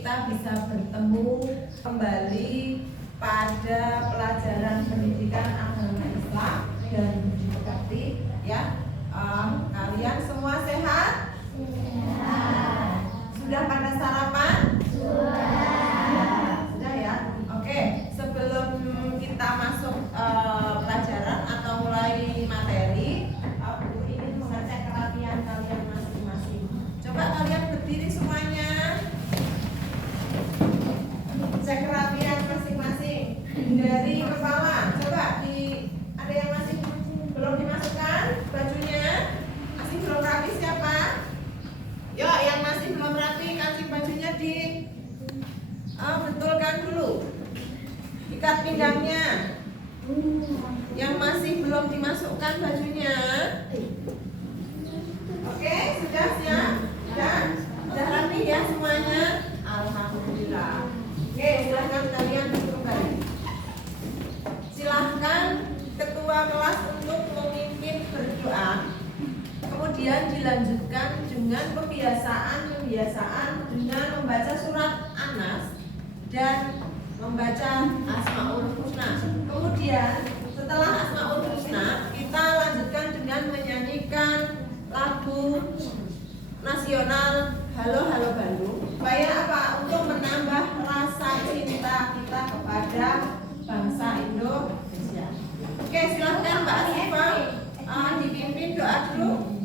kita bisa bertemu kembali pada pelajaran pendidikan agama Islam dan budi pekerti ya. Kalian semua sehat? Sehat. Sudah pada sarapan? Sudah ya? Oke, sebelum kita masuk pelajaran atau mulai materi, Bu ingin mengecek kerapian kalian masing-masing. Coba kalian berdiri semuanya. Cek kerapian masing-masing. Dari kepala, coba ada yang masih belum dimasukkan bajunya? Masih belum rapi siapa? Yuk, yang masih belum rapi kasih bajunya betulkan dulu. Ikat pinggangnya. Yang masih belum dimasukkan bajunya. Oke, sudah siap? Sudah rapi ya semuanya? Alhamdulillah. Oke, silahkan kalian duduk kembali. Silahkan ketua kelas untuk memimpin berdoa. Kemudian dilanjutkan dengan pembiasaan dengan membaca surat An-Nas dan membaca Asmaul Husna. Kemudian setelah Asmaul Husna kita lanjutkan dengan menyanyikan lagu nasional Halo Halo Bandung. Supaya apa? Untuk menambah rasa cinta kita kepada bangsa Indonesia. Oke, silahkan Mbak Asifa dipimpin doa dulu.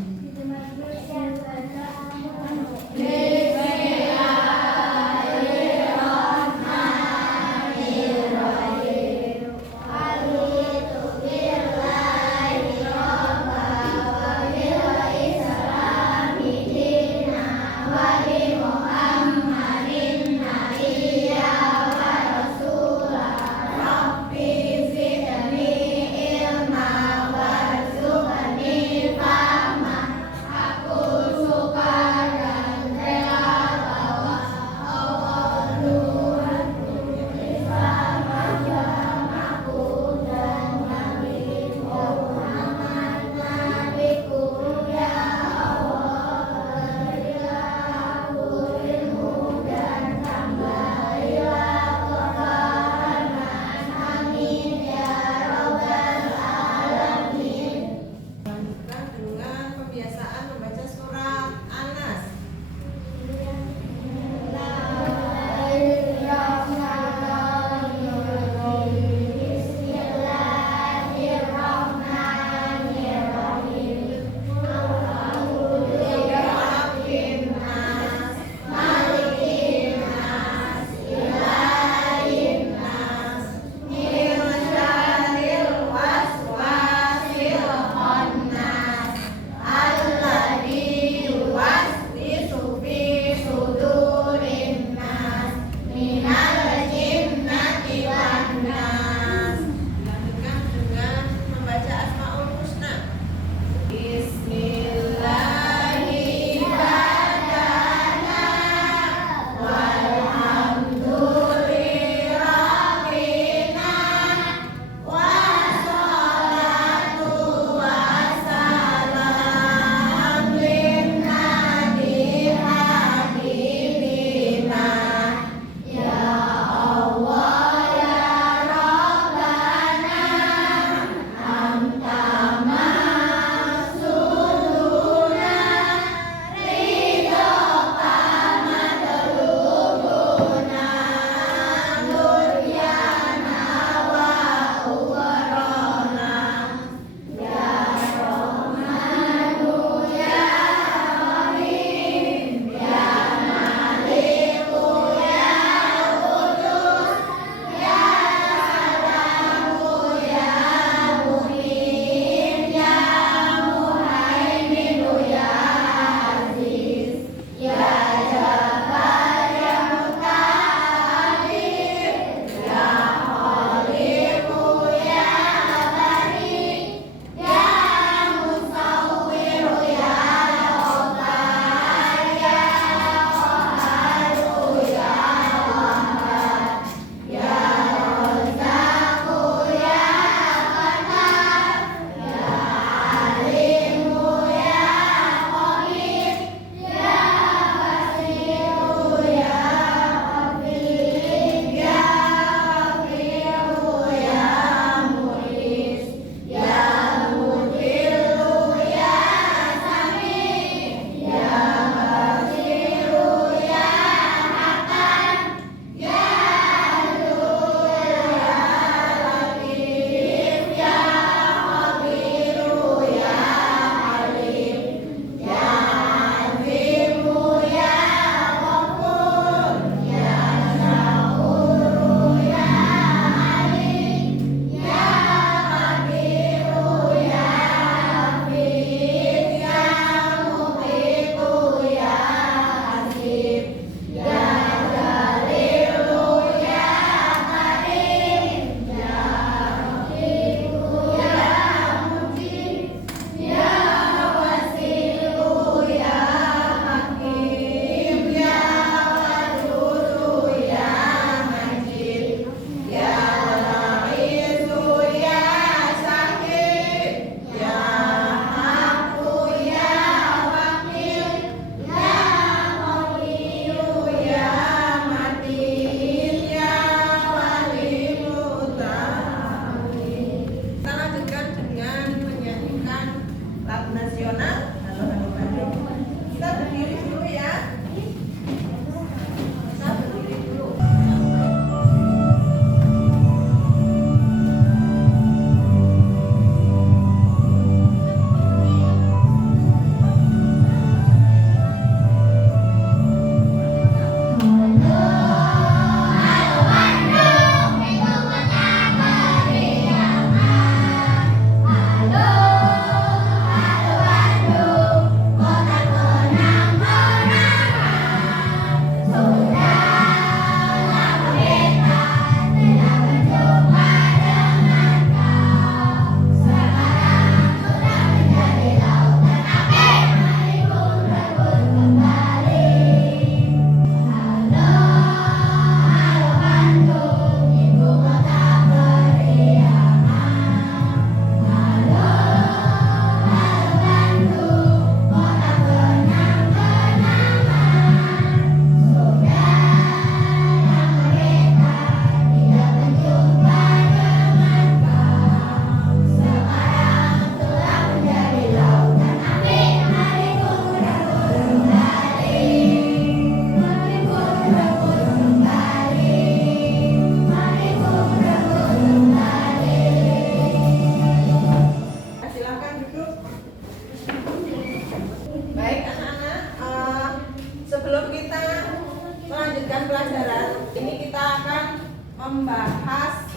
membahas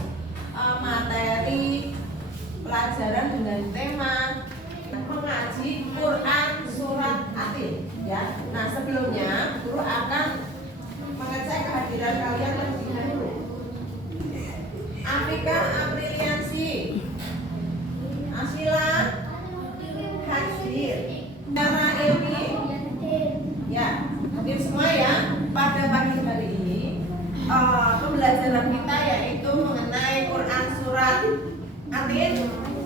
materi pelajaran dengan tema mengaji Quran surat Atin ya. Nah, sebelumnya guru akan mengecek kehadiran kalian terlebih dahulu. Afika Apriliansi, Asila hadir. Cara Ilmi ya, hadir semua ya. Pada pagi hari ini pembelajaran kita yaitu mengenai Quran surat Atin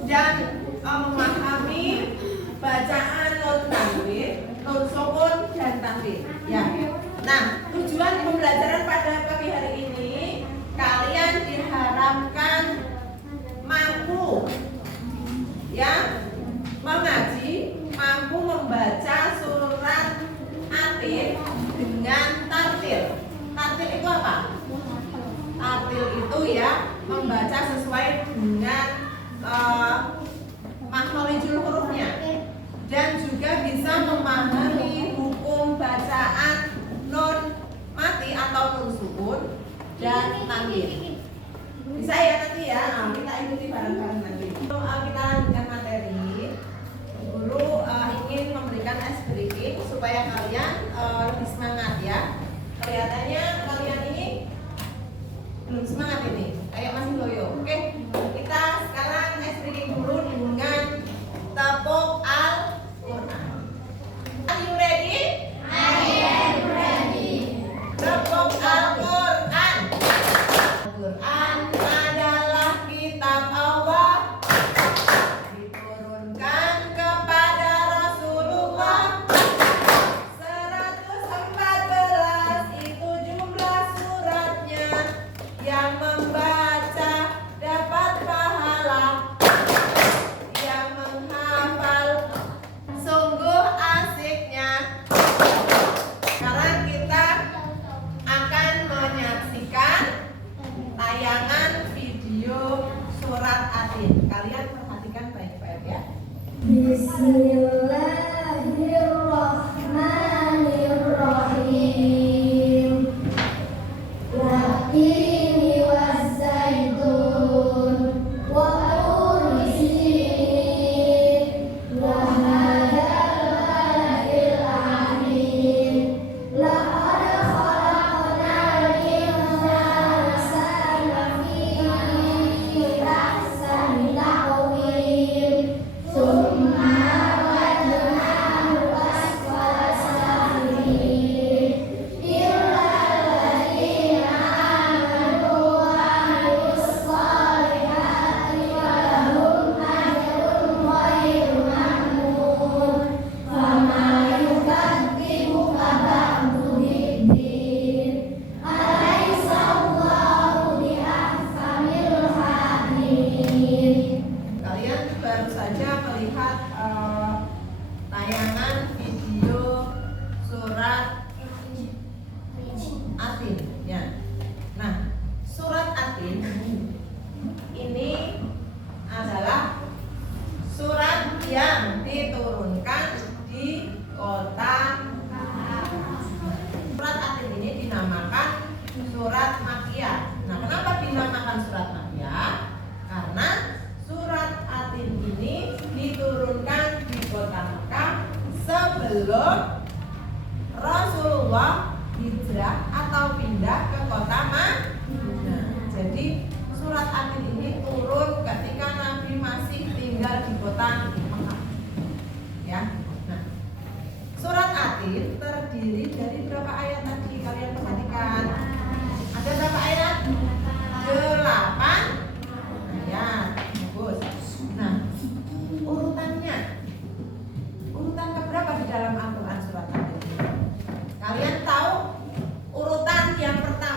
dan memahami bacaan nun tanwin, nun sukun dan tanwin ya. Nah, tujuan pembelajaran pada pagi hari ini kalian diharapkan mampu ya mengaji, mampu membaca surat Atin dengan tartil. Tartil itu apa? Tartil itu ya membaca sesuai dengan makhorijul hurufnya dan juga bisa memahami hukum bacaan nun mati atau nun sukun dan tanwin. Bisa ya nanti ya, kita ikuti bareng-bareng nanti. Kita lanjutkan materi. Guru ingin memberikan ice breaking supaya kalian lebih semangat ya. Kelihatannya kalian ini belum semangat ini, kayak masih loyo. Oke, kita sekarang ice breaking dulu dengan tepuk Al-Quran. Are you ready? I am ready. Tepuk Al-Quran. Al-Quran adalah kitab Allah, diturunkan kepada Rasulullah. 114 itu jumlah suratnya. Yang membaca dapat pahala, yang menghafal sungguh asiknya. Sekarang kita akan menyaksikan tayangan video surat Atin. Kalian perhatikan baik-baik ya. Bismillahirrahmanirrahim. Wattini waszaitun wa turi sinin wa hadzal baladil amin. Laqad khalaqnal insana fi ahsani taqwim. Tsumma radadnahu asfala safilin. Illa alladziina aamanu wa 'amilus shalihati falahum ajrun ghairu mamnun. Fama yukadzibuka ba'du biddin. Alaysa Allahu biahkamil hakimin. Kalian baru saja melihat tayangan video surat Atin ya. Nah, surat Atin ini adalah surat yang diturunkan di kota. Surat Atin ini dinamakan surat Makkiyah. Nah, kenapa dinamakan surat Makkiyah? Karena surat Atin ini diturunkan di kota Makkah sebelum Rasulullah hijrah atau pindah ke kota Madinah. Jadi surat Atin ini turun ketika Nabi masih tinggal di kota Makkah. Ya. Nah, surat Atin terdiri dari berapa ayat tadi? Kalian perhatikan. Ada berapa ayat? 8 ayat. Bagus. Nah, urutannya. Urutan keberapa di dalam Al-Quran surat Atin? Kalian tahu urutan yang pertama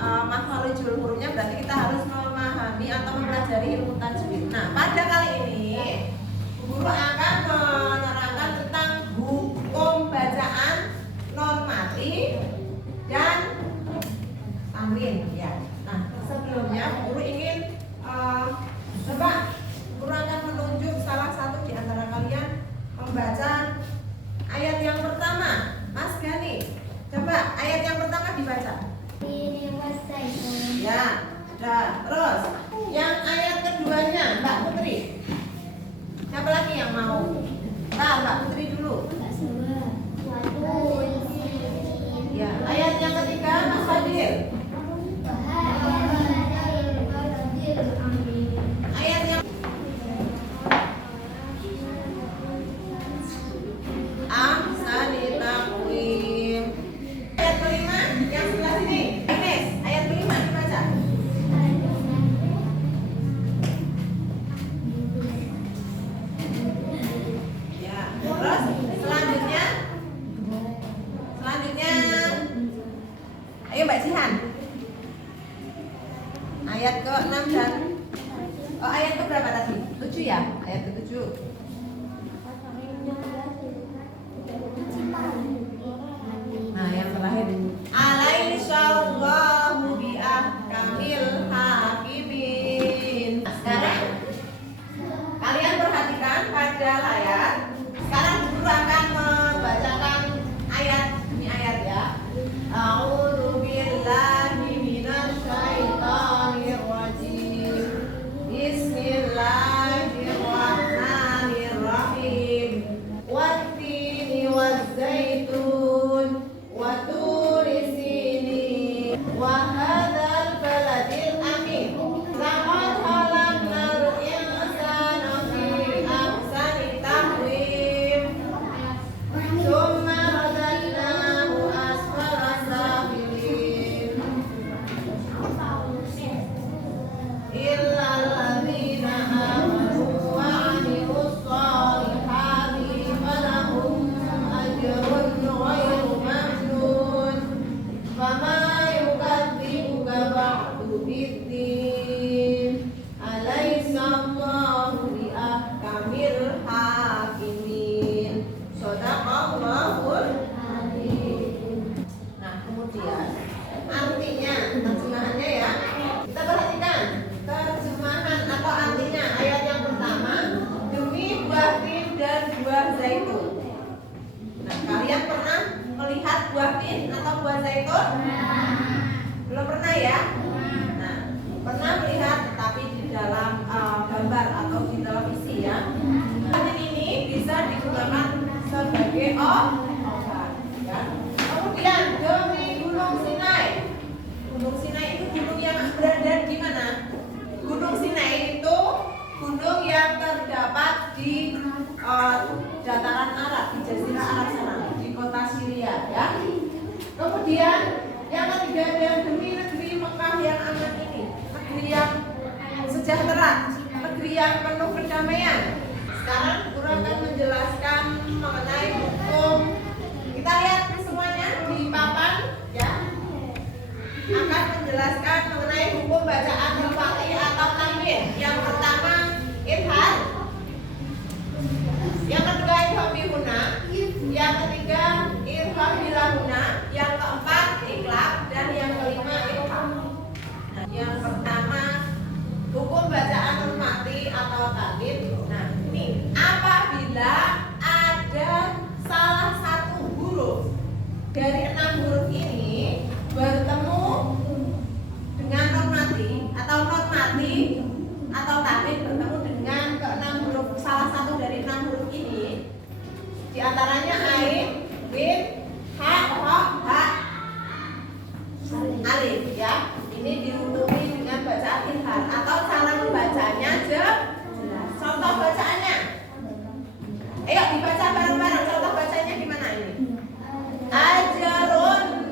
makhrajul hurufnya, berarti kita harus memahami atau mempelajari ilmu tajwid. Nah, pada kali ini guru akan menerangkan tentang hukum bacaan non mati dan tanwin ya. Nah, sebelumnya guru ingin coba guru akan menunjuk salah satu di antara kalian membaca ayat yang pertama. Mas Gani, coba ayat yang pertama dibaca. Ya, sudah. Terus yang ayat keduanya Mbak Putri. Siapa lagi yang mau? Nah, Mbak Putri dulu. Ya, ayat yang ketiga Mas Fadil. Ayat yang Ahsani taqwim. Ayat kelima yang sebelah sini. Ines, ayat kelima dibaca. Ya, terus selanjutnya ayo Mbak Jihan. Ayat ke-6 dan ayat ke berapa tadi? 7 ya? Ayat ke-7. Nah, yang terakhir. Alaihissallahu biahkamil hakimin. Sekarang kalian perhatikan pada layar. Sekarang guru akan membacakan ayat demi ayat ya. A'udzu billahi minasy syaithanir rajim. Bismillahirrahmanirrahim. Wat-tini waz-zaitun wa turi sinin wa hadzal baladil amin. Laqad khalaqnal insana fi ahsani taqwim. Tsumma radadnahu asfala safilin. Illa alladzina amanu wa 'amilus shalihati falahum ajrun ghairu mamnun. Fama yukadzibuka ba'du biddin. Alaihissallahu biahkamil hakimin. Shadaqallahul azim. Nah, kemudian artinya, terjemahannya ya. Kita perhatikan terjemahan atau artinya ayat yang pertama, demi buah tin dan buah zaitun. Nah, kalian pernah melihat buah tin atau buah zaitun? Belum pernah ya? Nah, pernah melihat tapi di dalam gambar atau di televisi ya. Nah, ini bisa digunakan sebagai obat ya. Kemudian demi Gunung Sinai. Gunung Sinai itu gunung yang berada di mana? Gunung Sinai itu gunung yang terdapat di dataran Arab, di Jazirah Arab sana, di kota Syria ya. Kemudian yang ketiga ada demi negeri Mekah yang aman ini, negeri yang sejahtera, negeri yang penuh perdamaian. Sekarang guru akan menjelaskan mengenai hukum. Kita lihat semuanya di papan ya. Akan menjelaskan mengenai hukum bacaan al-Fatihah atau tanwin. Yang pertama idhar, yang kedua idgham bihuna, yang ketiga idgham bilahuna, yang keempat iqlab, dan yang kelima idgham. Nah, yang pertama hukum bacaan al-Fatihah atau tanwin. Nah, ini apabila ada salah satu huruf dari 6 huruf ini bertemu dengan non mati atau tanwin bertemu dengan ke-6 huruf, salah satu dari 6 huruf ini, di antaranya ain, bin, ha, ro, ha, alif ya. Ini dihukumi dengan bacaan idhar atau cara membacanya jelas. Contoh bacaannya, ayo dibaca bareng-bareng. Contoh bacanya gimana ini? Ajrun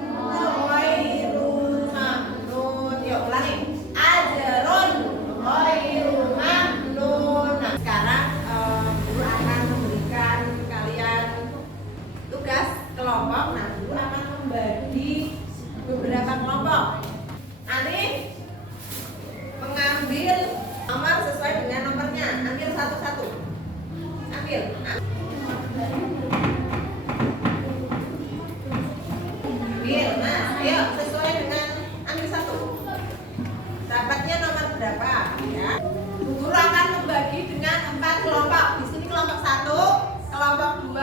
ghairu mamnun. Yuk ulangi. Ajrun ghairu mamnun. Nah, sekarang guru akan memberikan kalian tugas kelompok. Nah, guru akan membagi beberapa kelompok. Ambil. Ambil, Mas. Ayo, sesuai dengan ambil satu. Dapatnya nomor berapa? Ya. Bu Guru akan membagi dengan 4 kelompok. Di sini kelompok 1, kelompok 2,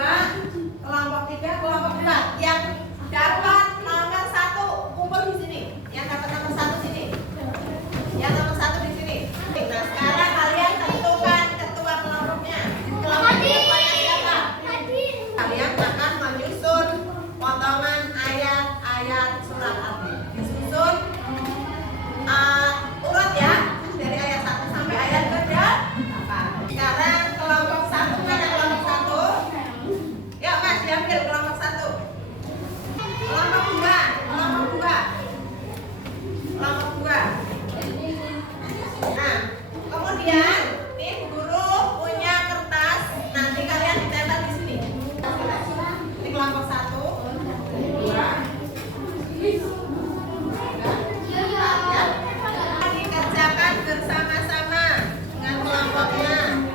kelompok 3, kelompok 4. Yang dapat nomor 1 kumpul di sini. Yang dapat nomor 1 sini. Yang nomor 1 di sini. Nah, sekarang kalian tentukan ketua kelompoknya. Kelompok ketuanya siapa? Kalian akan menyusun potongan ayat-ayat surat Al-Baqarah. Disusun urut ya, dari ayat 1 sampai ayat berapa? Sekarang kelompok 1 mana kelompok 1? Yuk Mas, diambil kelompok 1. Kelompok 2, kelompok 2. Kelompok 2. Nah, kemudian nih Bu Guru punya kertas, nanti kalian ditempel di sini. Ini kelompok 1, 2. Dikerjakan bersama-sama dengan kelompoknya.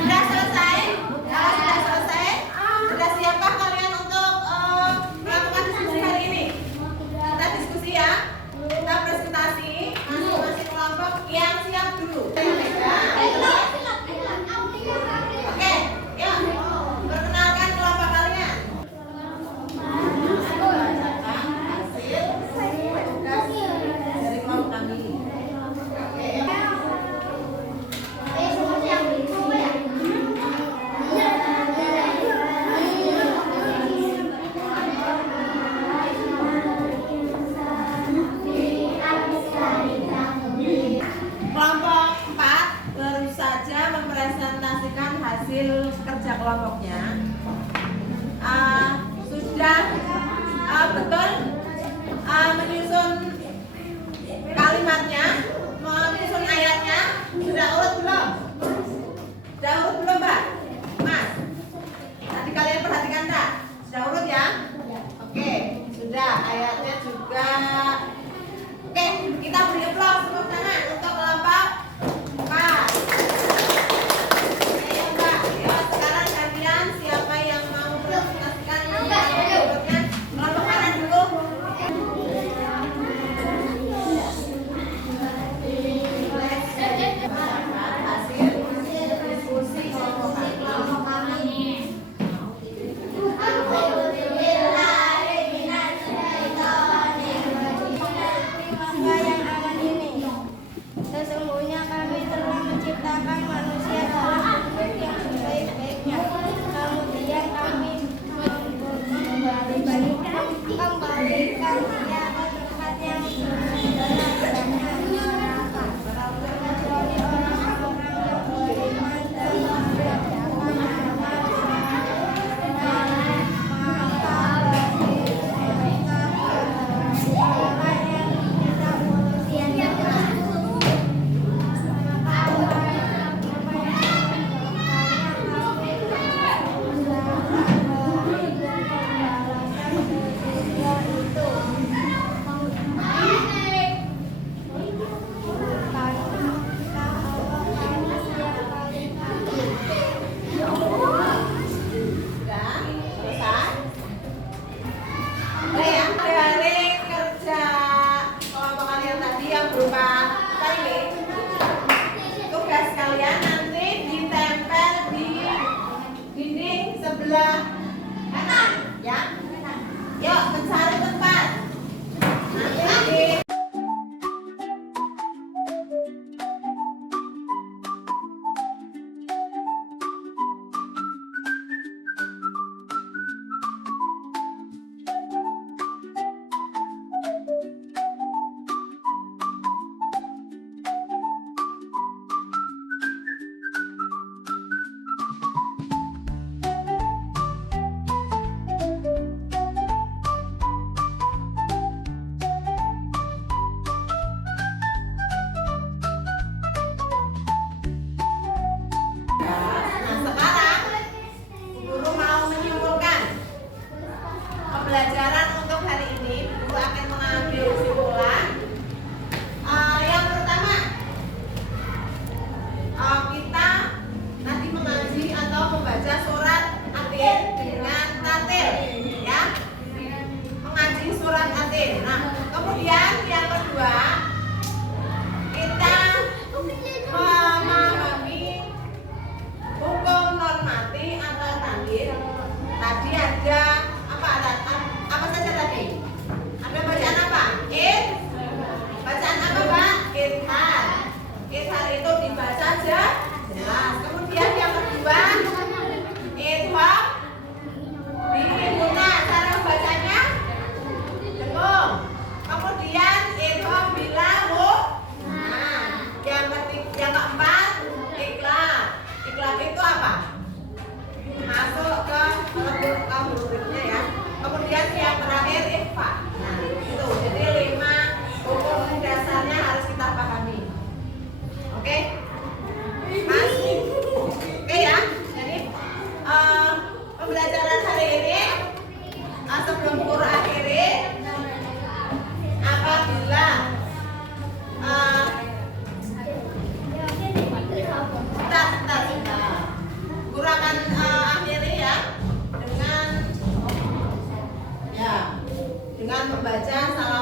Sudah selesai? Kalau sudah selesai, sudah siapkah kalian untuk melakukan diskusi hari ini? Kita diskusi ya. Kita presentasi masing-masing kelompok yang siap dulu. Oke, yuk. Perkenalkan kelompok kalian. Hasil tugas dari kelompok kami. Kelompok 4 baru saja mempresentasikan hasil kerja kelompoknya. Sudah betul menyusun kalimatnya, menyusun ayatnya. Sudah urut belum? Sudah urut belum, Mbak? Mas? Tadi kalian perhatikan tak? Sudah urut ya? Oke, sudah. Ayatnya juga. Oke, kita beri aplaus tepuk tangan untuk kelompok 4. Ayo Mbak, yuk sekarang gantian siapa yang mau presentasikan kelompoknya? Kelompok mana dulu? Hasil diskusi kelompok kami. Sesungguhnya kami telah menciptakan manusia dalam bentuk yang sebaik-baiknya. Kemudian kami kembalikan dia ke tempat yang kecuali orang-orang yang beriman dan mengerjakan amal saleh, maka bagi mereka pahala yang tidak sia-sia. Sudah selesai. Oke ya, dari kerja kelompok kalian tadi yang berupa tiling, tugas kalian nanti ditempel di dinding sebelah kanan, ya. Yuk mencari tempat. Nanti di tadi ada apa saja tadi? Ada bacaan apa? Bacaan apa, Pak? Ithar. Ithar itu dibaca aja jelas. Kemudian yang kedua, idgham bigunah. Cara membacanya dengung. Kemudian idgham bila nah, yang keempat, iqlab. Iqlab itu apa? Masuk ke hurufnya ya. Kemudian yang terakhir ikhfa. Nah, itu. Jadi 5 hukum dasarnya harus kita pahami. Oke? Mas? Oke ya. Jadi pembelajaran hari ini sebelum Quran akhiri, apabila kita Quran akhiri ya dengan membaca salam